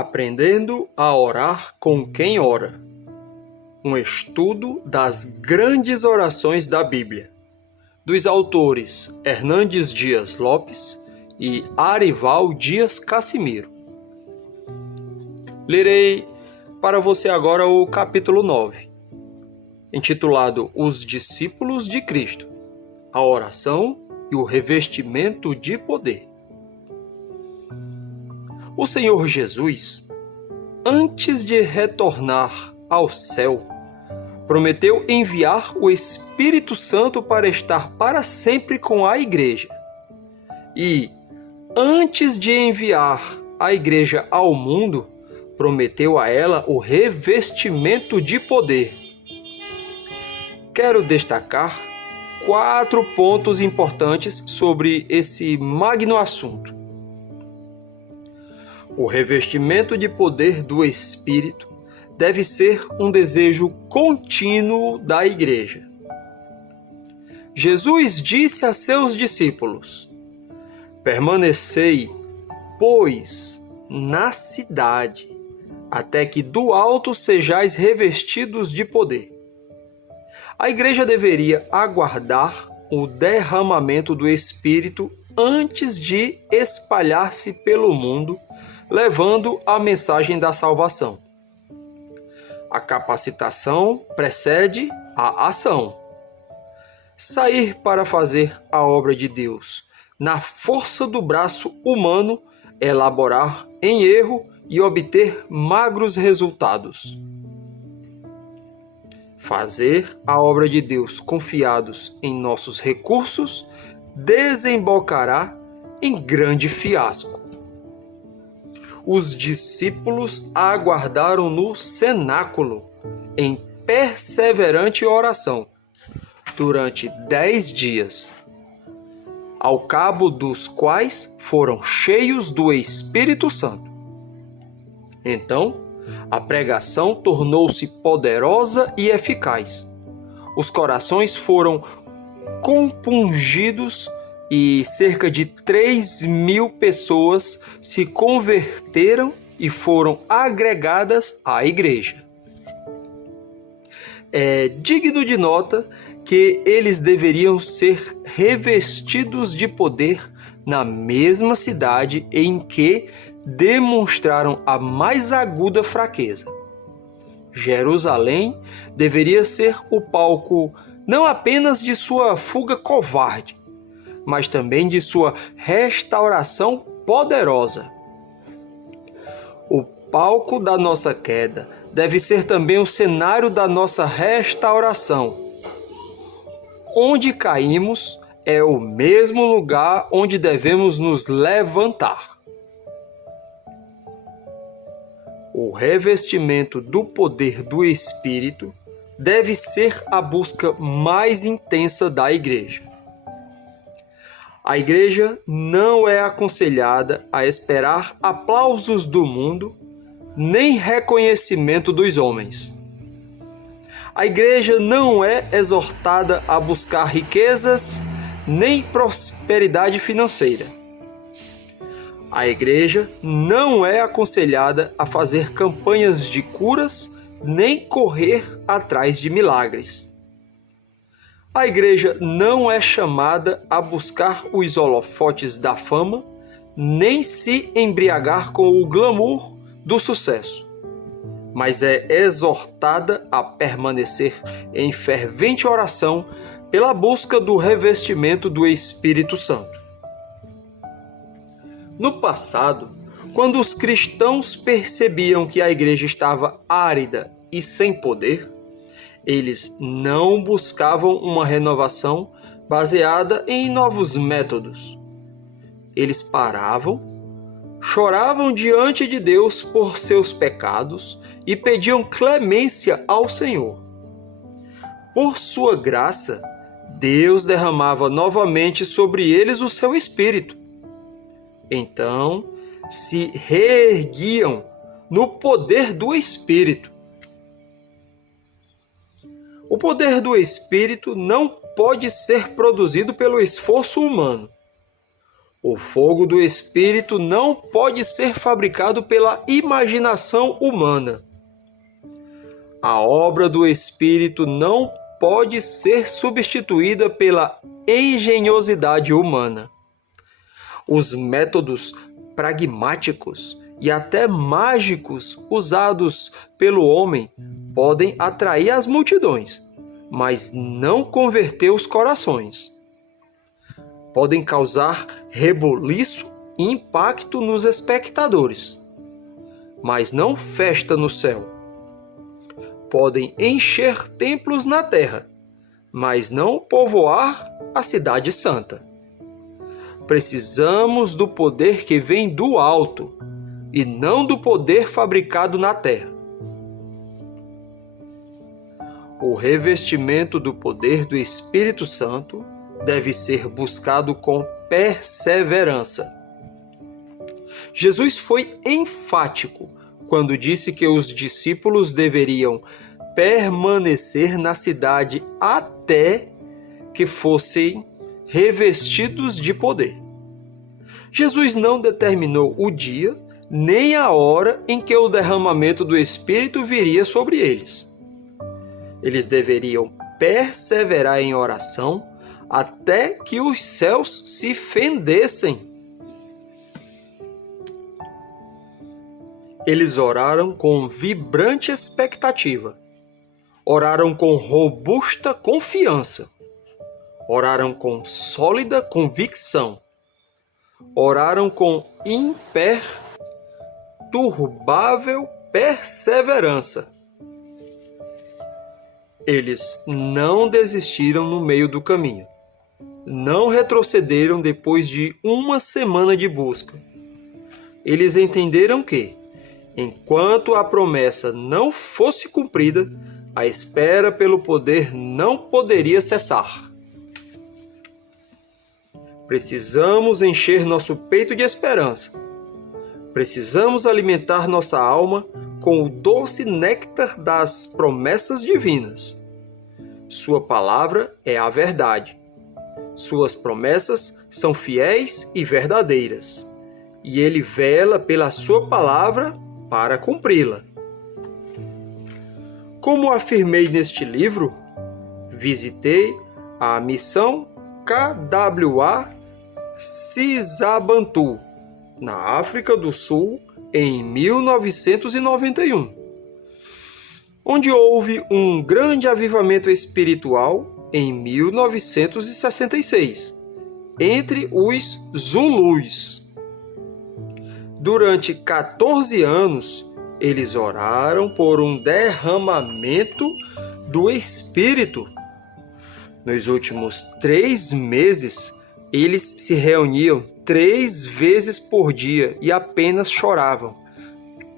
Aprendendo a orar com quem ora. Um estudo das grandes orações da Bíblia, dos autores Hernandes Dias Lopes e Arival Dias Cassimiro. Lerei para você agora o capítulo 9, intitulado Os Discípulos de Cristo, a oração e o revestimento de poder. O Senhor Jesus, antes de retornar ao céu, prometeu enviar o Espírito Santo para estar para sempre com a Igreja. E, antes de enviar a Igreja ao mundo, prometeu a ela o revestimento de poder. Quero destacar 4 pontos importantes sobre esse magno assunto. O revestimento de poder do Espírito deve ser um desejo contínuo da Igreja. Jesus disse a seus discípulos: permanecei, pois, na cidade, até que do alto sejais revestidos de poder. A Igreja deveria aguardar o derramamento do Espírito antes de espalhar-se pelo mundo, levando a mensagem da salvação. A capacitação precede a ação. Sair para fazer a obra de Deus na força do braço humano, elaborar em erro e obter magros resultados. Fazer a obra de Deus confiados em nossos recursos desembocará em grande fiasco. Os discípulos aguardaram no cenáculo, em perseverante oração, durante 10 dias, ao cabo dos quais foram cheios do Espírito Santo. Então, a pregação tornou-se poderosa e eficaz. Os corações foram compungidos e cerca de 3.000 pessoas se converteram e foram agregadas à Igreja. É digno de nota que eles deveriam ser revestidos de poder na mesma cidade em que demonstraram a mais aguda fraqueza. Jerusalém deveria ser o palco não apenas de sua fuga covarde, mas também de sua restauração poderosa. O palco da nossa queda deve ser também o cenário da nossa restauração. Onde caímos é o mesmo lugar onde devemos nos levantar. O revestimento do poder do Espírito deve ser a busca mais intensa da Igreja. A Igreja não é aconselhada a esperar aplausos do mundo, nem reconhecimento dos homens. A Igreja não é exortada a buscar riquezas, nem prosperidade financeira. A Igreja não é aconselhada a fazer campanhas de curas, nem correr atrás de milagres. A Igreja não é chamada a buscar os holofotes da fama, nem se embriagar com o glamour do sucesso, mas é exortada a permanecer em fervente oração pela busca do revestimento do Espírito Santo. No passado, quando os cristãos percebiam que a Igreja estava árida e sem poder, eles não buscavam uma renovação baseada em novos métodos. Eles paravam, choravam diante de Deus por seus pecados e pediam clemência ao Senhor. Por sua graça, Deus derramava novamente sobre eles o seu Espírito. Então, se reerguiam no poder do Espírito. O poder do Espírito não pode ser produzido pelo esforço humano. O O fogo do Espírito não pode ser fabricado pela imaginação humana. A obra do Espírito não pode ser substituída pela engenhosidade humana. Os métodos pragmáticos e até mágicos usados pelo homem podem atrair as multidões, mas não converter os corações. Podem causar reboliço e impacto nos espectadores, mas não festa no céu. Podem encher templos na terra, mas não povoar a cidade santa. Precisamos do poder que vem do alto e não do poder fabricado na terra. O revestimento do poder do Espírito Santo deve ser buscado com perseverança. Jesus foi enfático quando disse que os discípulos deveriam permanecer na cidade até que fossem revestidos de poder. Jesus não determinou o dia nem a hora em que o derramamento do Espírito viria sobre eles. Eles deveriam perseverar em oração até que os céus se fendessem. Eles oraram com vibrante expectativa, oraram com robusta confiança, oraram com sólida convicção, oraram com imperturbável perseverança. Eles não desistiram no meio do caminho, não retrocederam depois de uma semana de busca. Eles entenderam que, enquanto a promessa não fosse cumprida, a espera pelo poder não poderia cessar. Precisamos encher nosso peito de esperança. Precisamos alimentar nossa alma com o doce néctar das promessas divinas. Sua palavra é a verdade. Suas promessas são fiéis e verdadeiras. E Ele vela pela sua palavra para cumpri-la. Como afirmei neste livro, visitei a missão KWA Sisabantu, na África do Sul, em 1991, onde houve um grande avivamento espiritual em 1966, entre os Zulus. Durante 14 anos, eles oraram por um derramamento do Espírito. Nos últimos 3 meses, eles se reuniam 3 vezes por dia e apenas choravam.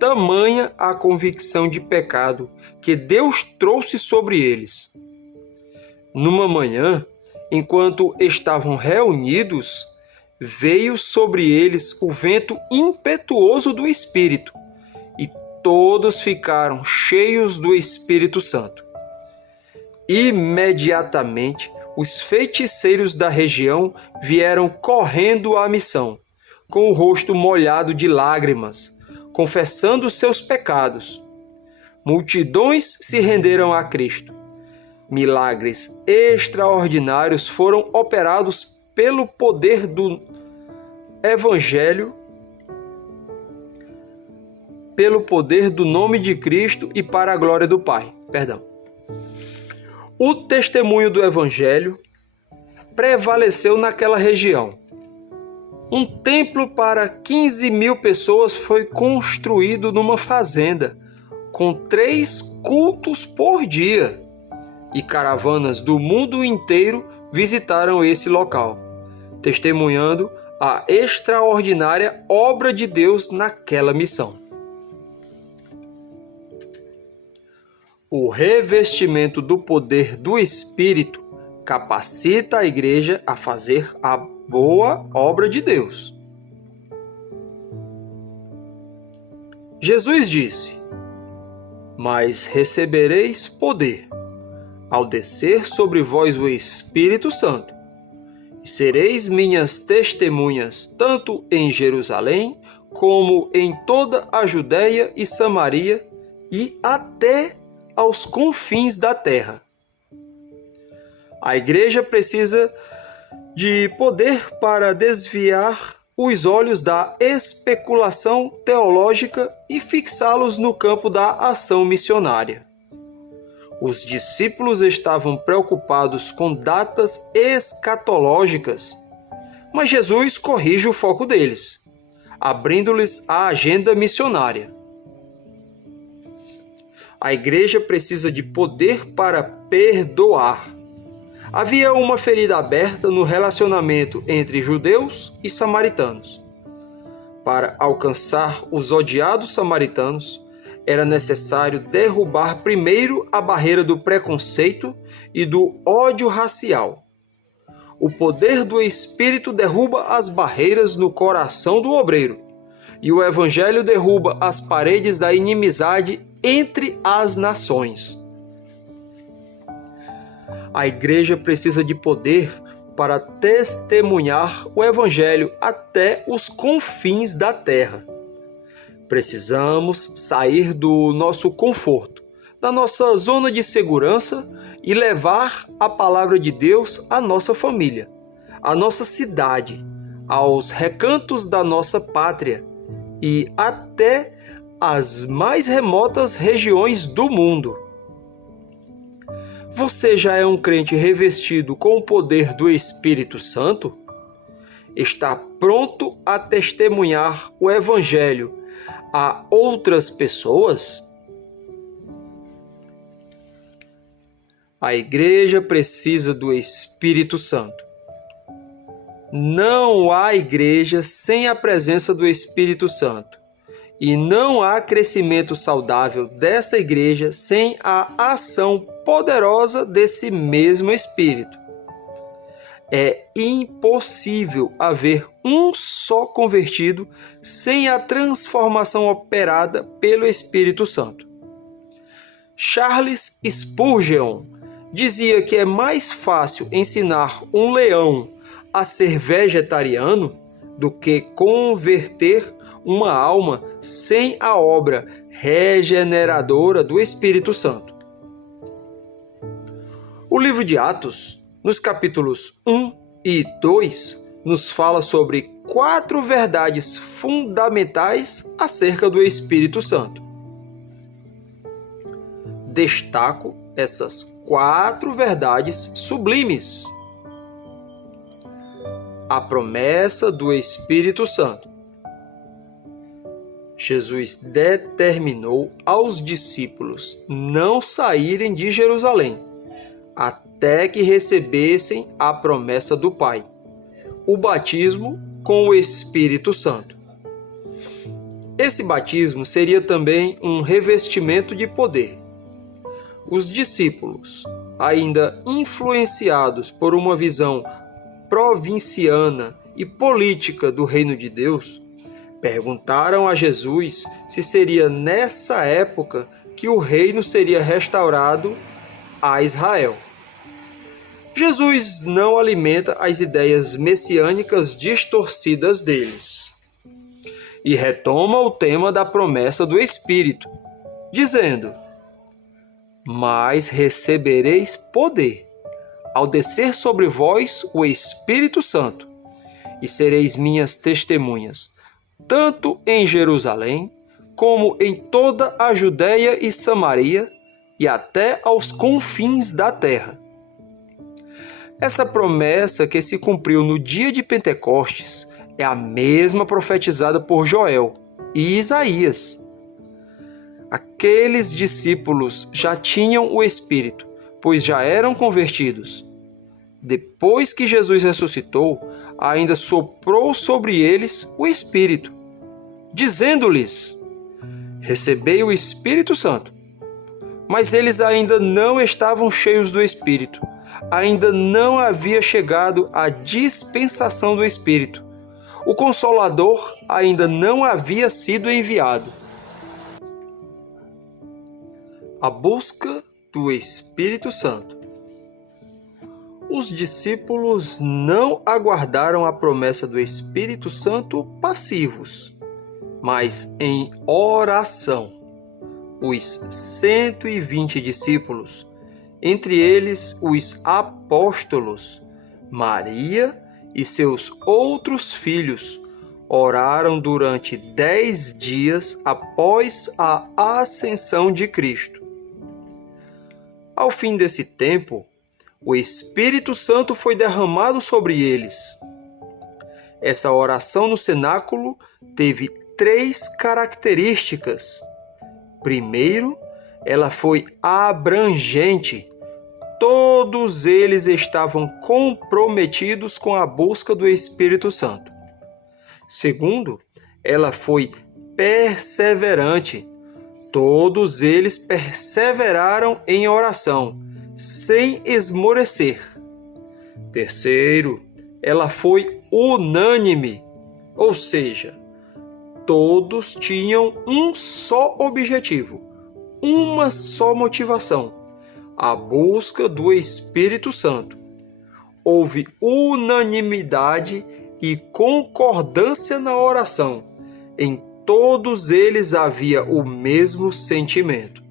Tamanha a convicção de pecado que Deus trouxe sobre eles. Numa manhã, enquanto estavam reunidos, veio sobre eles o vento impetuoso do Espírito, e todos ficaram cheios do Espírito Santo. Imediatamente, os feiticeiros da região vieram correndo à missão, com o rosto molhado de lágrimas, confessando seus pecados. Multidões se renderam a Cristo. Milagres extraordinários foram operados pelo poder do Evangelho, pelo poder do nome de Cristo e para a glória do Pai. O testemunho do Evangelho prevaleceu naquela região. Um templo para 15.000 pessoas foi construído numa fazenda, com 3 cultos por dia, e caravanas do mundo inteiro visitaram esse local, testemunhando a extraordinária obra de Deus naquela missão. O revestimento do poder do Espírito capacita a igreja a fazer a boa obra de Deus. Jesus disse: "Mas recebereis poder, ao descer sobre vós o Espírito Santo, e sereis minhas testemunhas tanto em Jerusalém, como em toda a Judéia e Samaria, e até aos confins da terra. A igreja precisa de poder para desviar os olhos da especulação teológica e fixá-los no campo da ação missionária. Os discípulos estavam preocupados com datas escatológicas, mas Jesus corrige o foco deles, abrindo-lhes a agenda missionária. A igreja precisa de poder para perdoar. Havia uma ferida aberta no relacionamento entre judeus e samaritanos. Para alcançar os odiados samaritanos, era necessário derrubar primeiro a barreira do preconceito e do ódio racial. O poder do Espírito derruba as barreiras no coração do obreiro, e o Evangelho derruba as paredes da inimizade entre as nações. A igreja precisa de poder para testemunhar o Evangelho até os confins da terra. Precisamos sair do nosso conforto, da nossa zona de segurança e levar a palavra de Deus à nossa família, à nossa cidade, aos recantos da nossa pátria e até às mais remotas regiões do mundo. Você já é um crente revestido com o poder do Espírito Santo? Está pronto a testemunhar o Evangelho a outras pessoas? A igreja precisa do Espírito Santo. Não há igreja sem a presença do Espírito Santo. E não há crescimento saudável dessa igreja sem a ação poderosa desse mesmo Espírito. É impossível haver um só convertido sem a transformação operada pelo Espírito Santo. Charles Spurgeon dizia que é mais fácil ensinar um leão a ser vegetariano do que converter uma alma sem a obra regeneradora do Espírito Santo. O livro de Atos, nos capítulos 1 e 2, nos fala sobre 4 verdades fundamentais acerca do Espírito Santo. Destaco essas 4 verdades sublimes. A promessa do Espírito Santo. Jesus determinou aos discípulos não saírem de Jerusalém, até que recebessem a promessa do Pai, o batismo com o Espírito Santo. Esse batismo seria também um revestimento de poder. Os discípulos, ainda influenciados por uma visão provinciana e política do reino de Deus, perguntaram a Jesus se seria nessa época que o reino seria restaurado a Israel. Jesus não alimenta as ideias messiânicas distorcidas deles e retoma o tema da promessa do Espírito, dizendo: mas recebereis poder ao descer sobre vós o Espírito Santo, e sereis minhas testemunhas, tanto em Jerusalém, como em toda a Judéia e Samaria, e até aos confins da terra. Essa promessa que se cumpriu no dia de Pentecostes é a mesma profetizada por Joel e Isaías. Aqueles discípulos já tinham o Espírito, pois já eram convertidos. Depois que Jesus ressuscitou, ainda soprou sobre eles o Espírito, dizendo-lhes: recebei o Espírito Santo. Mas eles ainda não estavam cheios do Espírito, ainda não havia chegado a dispensação do Espírito. O Consolador ainda não havia sido enviado. A busca do Espírito Santo. os discípulos não aguardaram a promessa do Espírito Santo passivos, mas em oração. Os 120 discípulos, entre eles os apóstolos, Maria e seus outros filhos, oraram durante 10 dias após a ascensão de Cristo. Ao fim desse tempo, o Espírito Santo foi derramado sobre eles. Essa oração no cenáculo teve 3 características. Primeiro, ela foi abrangente. Todos eles estavam comprometidos com a busca do Espírito Santo. Segundo, ela foi perseverante. Todos eles perseveraram em oração, sem esmorecer. Terceiro, ela foi unânime, ou seja, todos tinham um só objetivo, uma só motivação: a busca do Espírito Santo. Houve unanimidade e concordância na oração. Em todos eles havia o mesmo sentimento.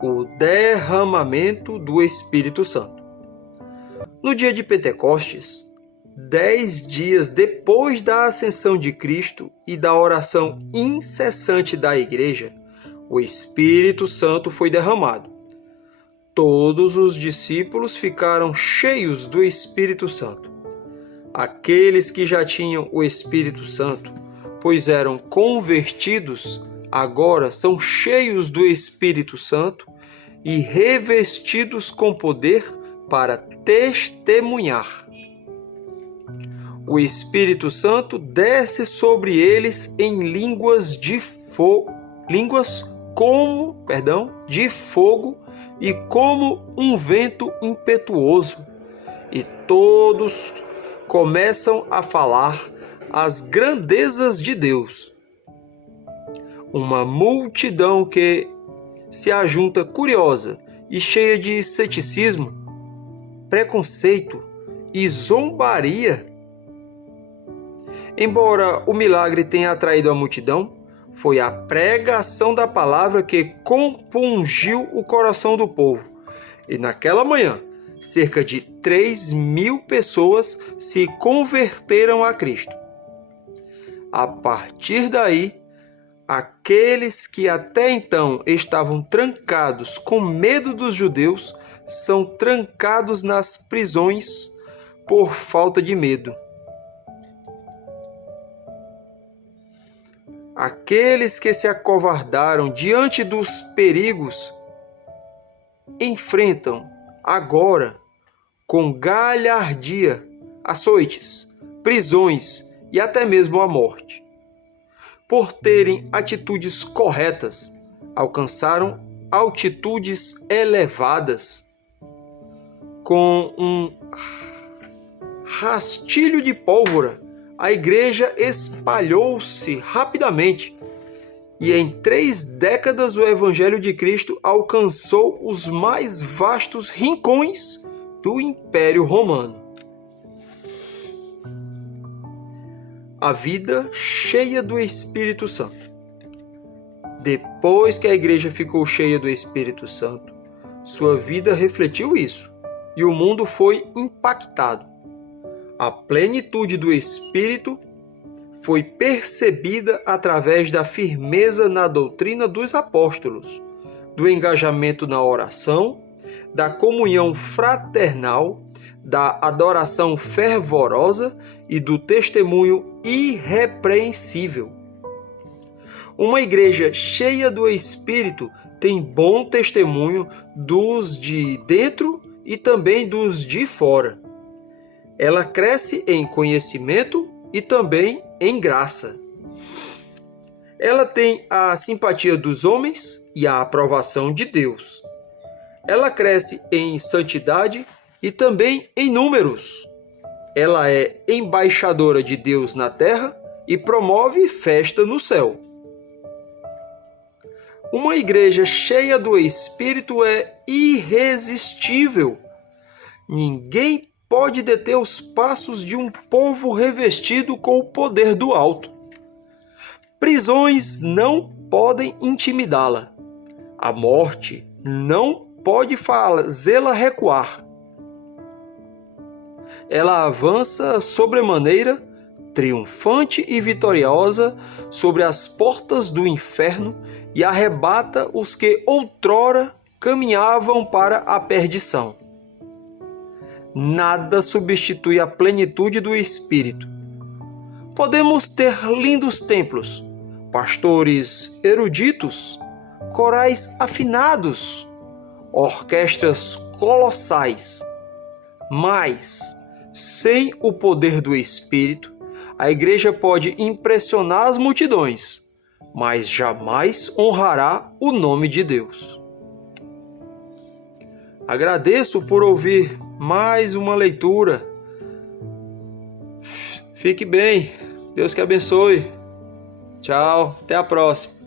O derramamento do Espírito Santo. No dia de Pentecostes, 10 dias depois da ascensão de Cristo e da oração incessante da Igreja, o Espírito Santo foi derramado. Todos os discípulos ficaram cheios do Espírito Santo. Aqueles que já tinham o Espírito Santo, pois eram convertidos, agora são cheios do Espírito Santo e revestidos com poder para testemunhar. O Espírito Santo desce sobre eles em línguas de fogo e como um vento impetuoso, e todos começam a falar as grandezas de Deus. Uma multidão que se ajunta curiosa e cheia de ceticismo, preconceito e zombaria. Embora o milagre tenha atraído a multidão, foi a pregação da palavra que compungiu o coração do povo. E naquela manhã, cerca de 3.000 pessoas se converteram a Cristo. A partir daí, aqueles que até então estavam trancados com medo dos judeus são trancados nas prisões por falta de medo. Aqueles que se acovardaram diante dos perigos enfrentam agora com galhardia açoites, prisões e até mesmo a morte. Por terem atitudes corretas, alcançaram altitudes elevadas. Com um rastilho de pólvora, a igreja espalhou-se rapidamente e em 3 décadas o Evangelho de Cristo alcançou os mais vastos rincões do Império Romano. A vida cheia do Espírito Santo. Depois que a igreja ficou cheia do Espírito Santo, sua vida refletiu isso e o mundo foi impactado. A plenitude do Espírito foi percebida através da firmeza na doutrina dos apóstolos, do engajamento na oração, da comunhão fraternal, da adoração fervorosa e do testemunho irrepreensível. Uma igreja cheia do Espírito tem bom testemunho dos de dentro e também dos de fora. Ela cresce em conhecimento e também em graça. Ela tem a simpatia dos homens e a aprovação de Deus. Ela cresce em santidade e também em números. Ela é embaixadora de Deus na terra e promove festa no céu. Uma igreja cheia do Espírito é irresistível. Ninguém pode deter os passos de um povo revestido com o poder do alto. Prisões não podem intimidá-la. A morte não pode fazê-la recuar. Ela avança sobremaneira, triunfante e vitoriosa, sobre as portas do inferno e arrebata os que outrora caminhavam para a perdição. Nada substitui a plenitude do Espírito. Podemos ter lindos templos, pastores eruditos, corais afinados, orquestras colossais, mas, sem o poder do Espírito, a igreja pode impressionar as multidões, mas jamais honrará o nome de Deus. Agradeço por ouvir mais uma leitura. Fique bem. Deus que abençoe. Tchau. Até a próxima.